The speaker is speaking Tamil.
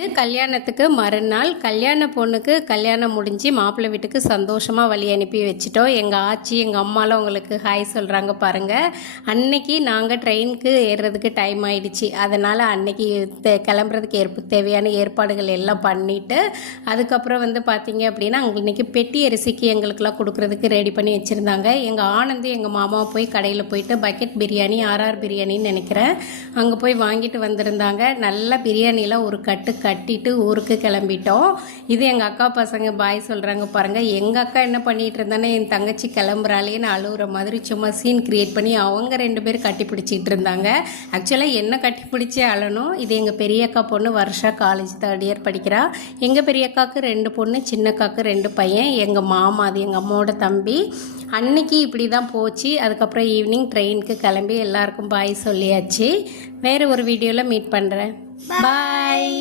இது கல்யாணத்துக்கு மறுநாள் கல்யாண பொண்ணுக்கு கல்யாணம் முடிஞ்சு மாப்பிள்ளை வீட்டுக்கு சந்தோஷமாக வழி அனுப்பி வச்சுட்டோம். எங்கள் ஆச்சி எங்கள் அம்மாலாம் உங்களுக்கு ஹாய் சொல்கிறாங்க பாருங்கள். அன்னைக்கு நாங்கள் ட்ரெயினுக்கு ஏறுறதுக்கு டைம் ஆகிடுச்சு. அதனால் அன்னைக்கு கிளம்புறதுக்கு தேவையான ஏற்பாடுகள் எல்லாம் பண்ணிவிட்டு அதுக்கப்புறம் பார்த்தீங்க அப்படின்னா இன்றைக்கி பெட்டி அரிசிக்கு எங்களுக்கெல்லாம் கொடுக்குறதுக்கு ரெடி பண்ணி வச்சுருந்தாங்க. எங்கள் ஆனந்து எங்கள் மாமா போய் கடையில் போயிட்டு பக்கெட் பிரியாணி ஆர்ஆர் பிரியாணின்னு நினைக்கிறேன் அங்கே போய் வாங்கிட்டு வந்திருந்தாங்க. நல்ல பிரியாணியில் ஒரு கட்டிட்டு ஊருக்கு கிளம்பிட்டோம். இது எங்கள் அக்கா பசங்க பாய் சொல்கிறாங்க பாருங்கள். எங்கள் அக்கா என்ன பண்ணிகிட்டு இருந்தானே என் தங்கச்சி கிளம்புறாளேன்னு அழுகுற மாதிரி சும்மா சீன் கிரியேட் பண்ணி அவங்க 2 பேரும் கட்டி பிடிச்சிட்டு இருந்தாங்க. ஆக்சுவலாக என்ன கட்டி பிடிச்சி அழணும். இது எங்கள் பெரிய அக்கா பொண்ணு வருஷா காலேஜ் 3rd இயர் படிக்கிறா. எங்கள் பெரிய அக்காவுக்கு 2 பொண்ணு, சின்ன அக்காவுக்கு 2 பையன். எங்கள் மாமா அது எங்கள் அம்மாவோட தம்பி. அன்னைக்கு இப்படி தான் போச்சு. அதுக்கப்புறம் ஈவினிங் ட்ரெயினுக்கு கிளம்பி எல்லாருக்கும் பாய் சொல்லியாச்சு. வேறு ஒரு வீடியோவில் மீட் பண்ணுறேன். பாய்.